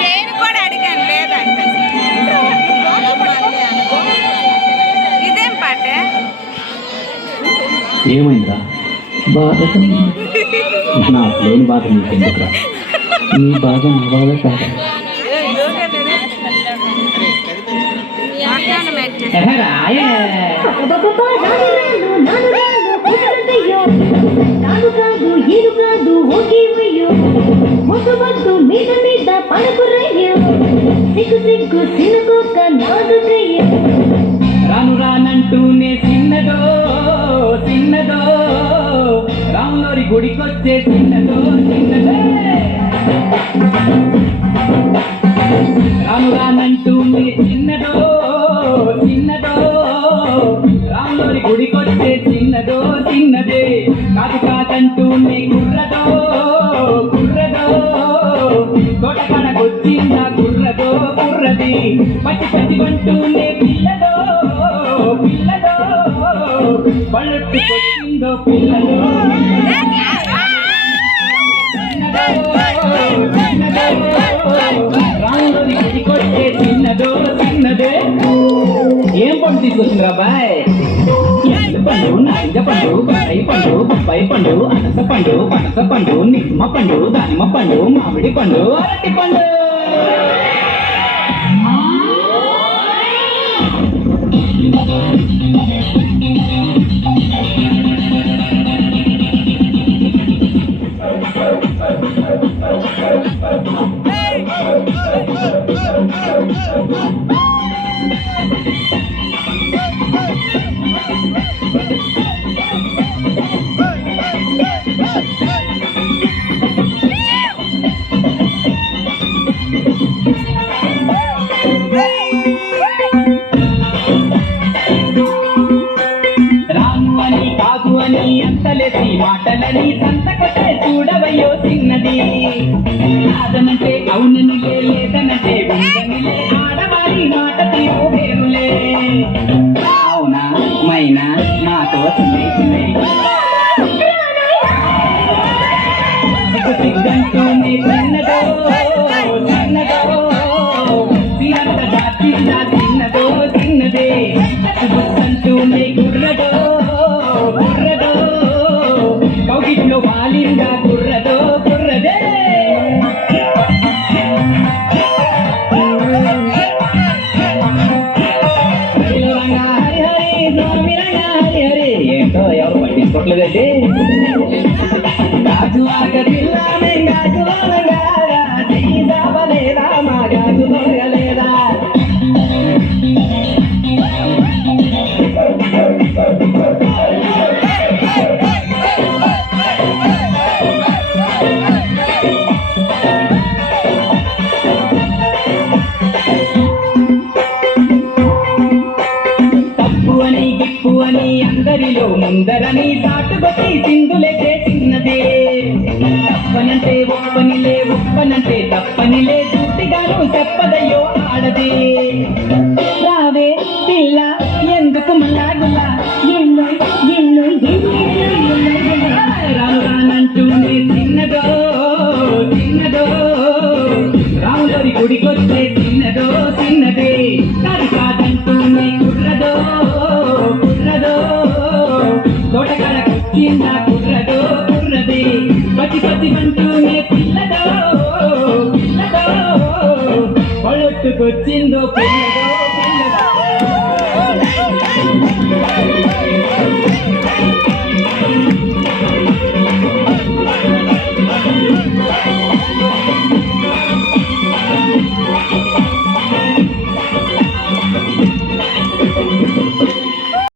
Chain కూడా అడిగాను లేదంట. ఇదేం పాట? ఏమైందా బాధ? నాకు లేని బాధ నీకెందుకురా? నీ బాధ నా బాధ కాదు. రాను రానంటూనే చిన్నదో చిన్నదో రాములోరి గుడికొచ్చే చిన్నదో చిన్నదో. రాను రానంటూనే చిన్నదో చిన్నదో రాములోరి గుడికొచ్చే చిన్నదో చిన్నదే. కాదు కాదంటూనే కుర్రదో కుర్రదో తోటకాడకొచ్చిందా కుర్రదో కుర్రది. పచ్చి పచ్చి కొంటూనే పిల్లదో పిల్లదో పళ్ళొట్టుకొచ్చిందో పిల్లదో. రాములోని గుడికొచ్చే చిన్నదో చిన్నదే. ఏం పండు తీసుకొచ్చిందిరా బాయ్? పండు నారింజ పండు బత్తాయి పండు బొప్పాయి పండు అనస పండు పనస పండు నిమ్మ పండు దానిమ్మ పండు మామిడి పండు అరటి పండు. రాను అని కాదు అని అంతలేసి మాటలని సంతకొట్టే చూడవయ్యో చిన్నది. కాదనంటే అవుననిలే లేదనంటే ఉందనిలే ఆడవారి మాట తీరు వేరులే. అవునా మైనా నాతో చిన్నై సిగ్గంటూనే చిన్నదో చిన్నదో సిరంత దాచిందా చిన్నదో చిన్నదే. బుస్సంటూనే కుర్రదో కుర్రదో కౌగిట్లో వాలిందా కుర్రదో కుర్రదే. హరి హరి స్వామి రంగా హరి హరి. ఏంటో ఎవరు పట్టించుకోవట్లేదండి. గాజు ఆగ పిల్లమే గాజు అనగారా తీసావలేదా మా గాజు దొరగలేదా. తప్పు అని గిప్పు అని అందరిలో ముందరని దాటుబట్టి సింధులే చిన్నదే. తప్పనంటే ఒప్పనిలే ఒప్పనంటే తప్పనిలే చూటిగాను చెప్పదయ్యో ఆడదే. రావే పిల్ల ఎందుకు మలాగులా ఎన్నో ఎన్నో రాను రానంటూనే చిన్నదో చిన్నదో రాములోరి గుడికొచ్చే చిన్నదో చిన్నదే. కాదు కాదంటూనే కుర్రదో కుర్రదో తోటకాడకొచ్చిందా కుర్రదో కుర్రదే. పచ్చి పచ్చి అంటూనే పిల్లదో పిల్లదో పళ్ళొట్టుకొచ్చిందో పిల్లదో పిల్లదో.